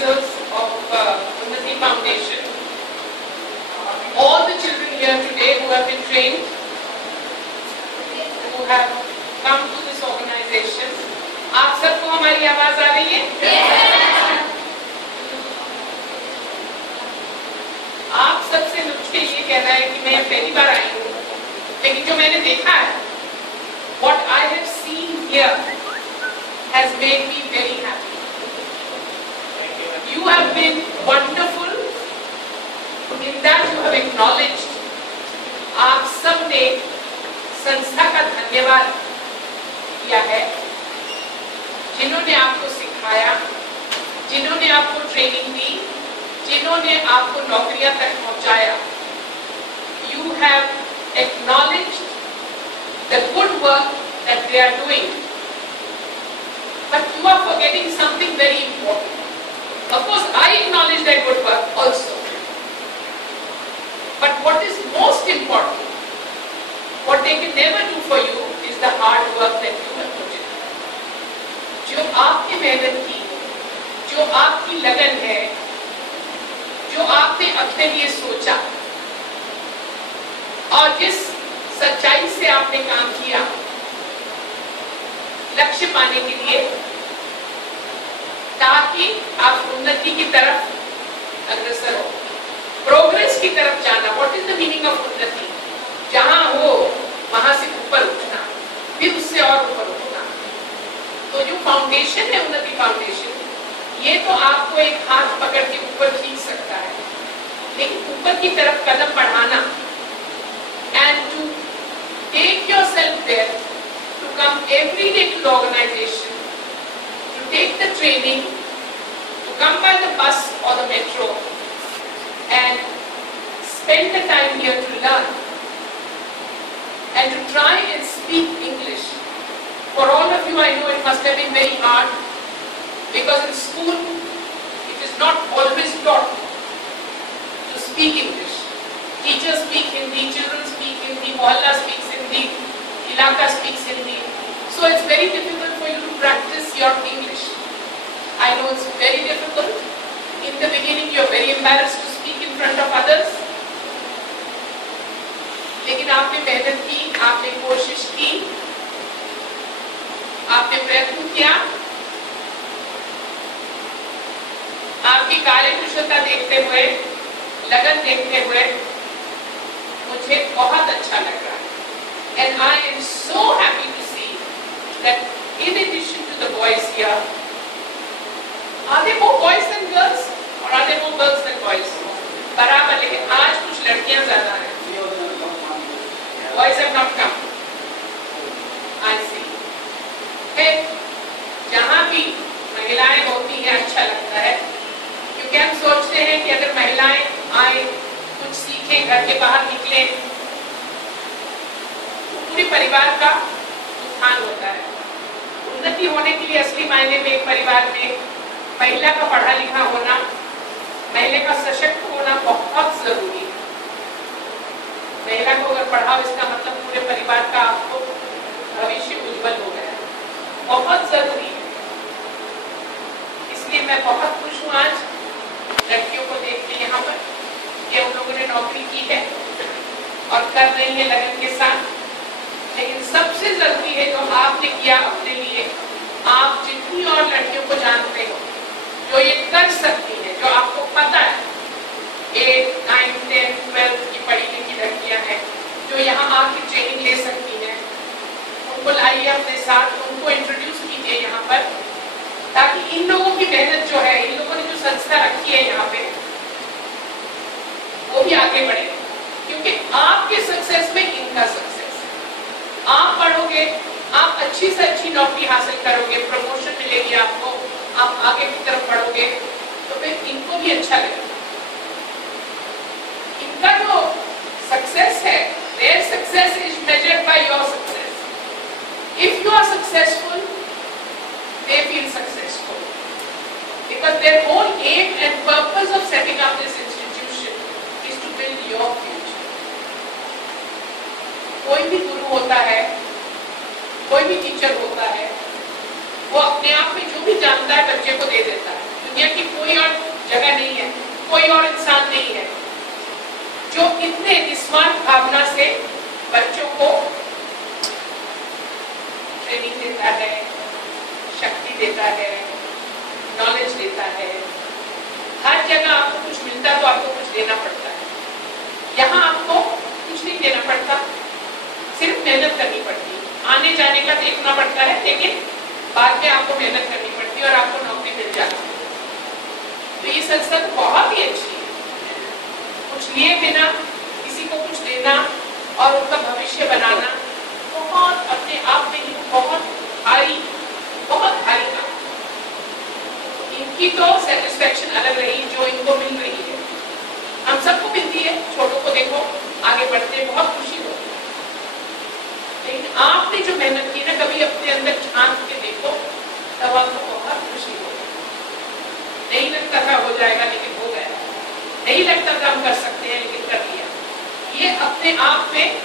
advisors of Unnati Foundation, all the children here today who have been trained, who have come to this organization, आप सबको हमारी आवाज आ रही है? आप सबसे मुझे ये कहना है कि मैं पहली बार आई हूँ, लेकिन जो मैंने देखा है, what I have seen here has made me very happy. You have been wonderful in that you have acknowledged. आप सबने संस्था का धन्यवाद किया है, जिन्होंने आपको सिखाया, जिन्होंने आपको ट्रेनिंग दी, जिन्होंने आपको नौकरियां तक पहुंचाया. You have acknowledged the good work that they are doing, but you are forgetting something very important. Of course, I acknowledge their good work also, but what is most important, what they can never do for you, is the hard work that you have put in. जो आपने मेहनत की, जो आपकी लगन है, जो आपने अपने लिए सोचा और जिस सच्चाई से आपने काम किया लक्ष्य पाने के लिए, ताकि आप उन्नति की तरफ अग्रसर हो, प्रोग्रेस की तरफ जाना. What is the meaning of उन्नति? जहां हो वहां से ऊपर उठना, फिर उससे और ऊपर उठना. तो जो फाउंडेशन है उन्नति फाउंडेशन, ये तो आपको एक हाथ पकड़ के ऊपर खींच सकता है, लेकिन ऊपर की तरफ कदम बढ़ाना, and to take yourself there, to come every day to the organisation, to take the training, to come by the bus और the metro and spend the time here to learn and to try and speak English. For all of you, I know it must have been very hard, because in school it is not always taught to speak English. Teachers speak Hindi, children speak Hindi, mohalla speaks Hindi, ilaka speaks Hindi. So it's very difficult for you to practice your English. I know it's very difficult. In the beginning you're very embarrassed to speak in front of others. लेकिन आपने मेहनत की, आपने कोशिश की, आपने प्रयत्न किया. आपकी कार्यकुशलता देखते हुए, लगन देखते हुए मुझे बहुत अच्छा लग रहा है. And I am so happy to see that in addition to the boys here, are there more boys than girls or are there more girls than boys? बराबर, लेकिन आज कुछ लड़कियां ज्यादा हैं. Boys have not come. I see. Hey, जहाँ भी महिलाएं होती हैं अच्छा लगता है, क्योंकि हम सोचते हैं कि अगर महिलाएं आए, कुछ सीखें, घर के बाहर निकलें, तो पूरे परिवार का उत्थान होता है. उन्नति होने के लिए असली मायने में एक परिवार में महिला का पढ़ा लिखा होना, महिला का सशक्त होना बहुत जरूरी है. महिला को अगर पढ़ाओ, इसका मतलब पूरे परिवार का आपको भविष्य उज्जवल हो गया है. बहुत जरूरी है. इसलिए मैं बहुत खुश हूँ आज लड़कियों को देख के यहाँ पर, कि उन लोगों ने नौकरी की है और कर रही है लगन के साथ. लेकिन सबसे जरूरी है जो आपने किया अपने लिए, आप जितनी और लड़कियों को जानते हो जो ये कर सकती है, जो आपको पता है 8, 9, 10, 12 की पढ़ी लिखी लड़कियां हैं जो यहाँ आके ट्रेनिंग ले सकती हैं, उनको लाइए अपने साथ, उनको इंट्रोड्यूस कीजिए यहाँ पर, ताकि इन लोगों की मेहनत जो है, इन लोगों ने जो संस्था रखी है यहाँ पे, वो भी आगे बढ़े. क्योंकि आपके सक्सेस में इनका सक्सेस है. आप पढ़ोगे, आप अच्छी से अच्छी नौकरी हासिल करोगे, प्रमोशन मिलेगी आपको, आप आगे की तरफ बढ़ोगे, तो फिर इनको भी अच्छा लगेगा. इनका जो सक्सेस है, their success is measured by your success. If you are successful, they feel successful, because their whole aim and purpose of setting up this institution is to build your future. कोई भी गुरु होता है, कोई भी teacher होता है, वो अपने आप में जो भी जानता है बच्चे को दे देता है. दुनिया की कोई और जगह नहीं है, कोई और इंसान नहीं है जो इतने निस्वार्थ भावना से बच्चों को ट्रेनिंग देता है, शक्ति देता है, नॉलेज देता है। हर जगह आपको कुछ मिलता तो आपको कुछ देना पड़ता है, यहाँ आपको कुछ नहीं देना पड़ता, सिर्फ मेहनत करनी पड़ती है। आने जाने का देखना पड़ता है, लेकिन बाद में आपको मेहनत करनी पड़ती है और आपको नौकरी मिल जाती है। तो ये संस्था तो बहुत ही अच्छी है, कुछ लिए बिना किसी को कुछ देना और उनका भविष्य बनाना बहुत अपने आप में ही बहुत भारी काम। इनकी तो सेटिस्फैक्शन अलग रही जो इनको मिल रही है, हम सबको मिलती है। छोटों को देखो आगे बढ़ते बहुत खुशी होती है, लेकिन आपने जो मेहनत की ना, कभी अपने अंदर झांक के देखो तब आपको बहुत खुशी होगी। नहीं लगता था हो जाएगा, लेकिन हो गया। नहीं लगता था हम कर सकते हैं, लेकिन कर लिया। ये अपने आप में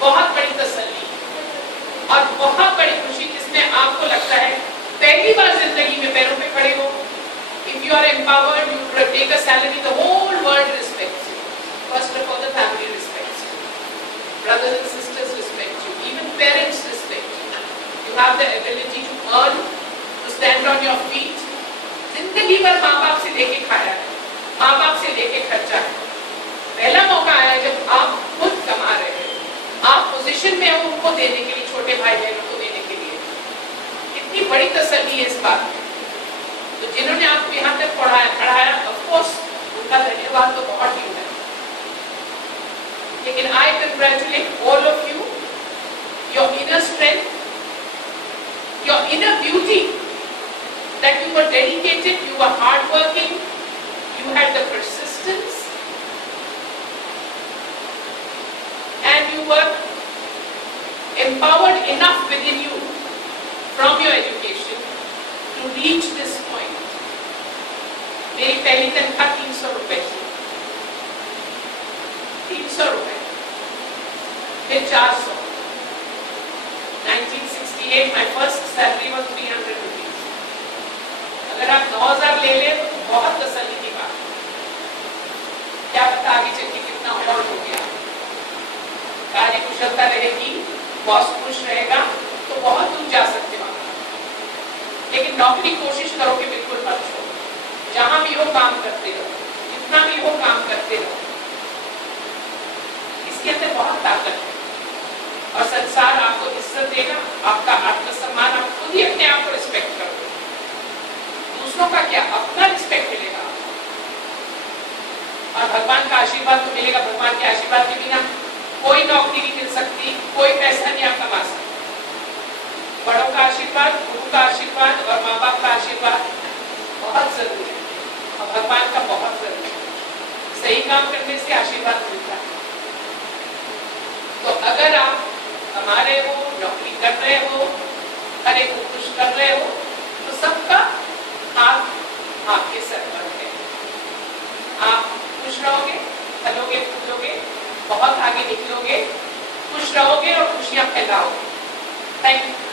बहुत बड़ी तसल्ली और बहुत बड़ी खुशी, जिसमें आपको लगता है पहली बार जिंदगी में पैरों पे खड़े हो। If you are empowered, you take a salary, the whole world respects you. First of all, the family respects you. Brothers and sisters respect you. Even parents respect you. You have the ability to earn, to stand on your feet. जिंदगी भर माँ बाप से लेके खाया है, माँ बाप से लेके खर्चा है। पहला मौका आया जब आप खुद कमा रहे हैं, आप पोजीशन में हो उनको देने के लिए, छोटे भाई बहनों को देने के लिए। कितनी बड़ी तसल्ली है इस बात में। तो जिन्होंने आपको यहाँ तक पढ़ाया, ऑफ कोर्स उनका धन्यवाद तो बहुत ही है। लेकिन I congratulate all of you, your inner strength, your inner beauty, that you were dedicated, you were hardworking, you had the persistence, and you were empowered enough within you from your education to reach this point. मेरी पहली तनख्वाह 300 रुपए थी, 300 रुपए, फिर 400। 1968 my first salary was 300 rupees. अगर आप 9000 ले लें तो बहुत तसल्ली की बात है। क्या पता आगे चल के कितना और हो गया। कार्य कुशलता रहेगी, बॉस खुश रहेगा तो बहुत दूर जा सकते हो। लेकिन नौकरी कोशिश करो कि बिल्कुल मत छोड़ो, जहां भी हो काम करते रहो, जितना भी हो काम करते रहो। इसके अंदर बहुत ताकत है और संसार आपको इज्जत देगा, आपका आत्मसम्मान, आप खुद ही अपने आप को रिस्पेक्ट करोगे। दूसरों का क्या, अपना रिस्पेक्ट मिलेगा और भगवान का आशीर्वाद तो मिलेगा। भगवान के आशीर्वाद के बिना कोई नौकरी नहीं मिल सकती, कोई पैसा नहीं आप कमा सकते। बड़ों का आशीर्वाद, गुरु का आशीर्वाद और माँ बाप का आशीर्वाद बहुत जरूरी है और भगवान का बहुत जरूरी है। सही काम करने से आशीर्वाद मिलता है। तो अगर आप कमा रहे हो, नौकरी कर रहे हो, हर एक को खुश कर रहे हो, तो सबका हाथ आपके सर पर है। आप खुश रहोगे, फलोगे, फूलोगे, बहुत आगे निकलोगे, खुश रहोगे और खुशियां फैलाओगे। Thank you.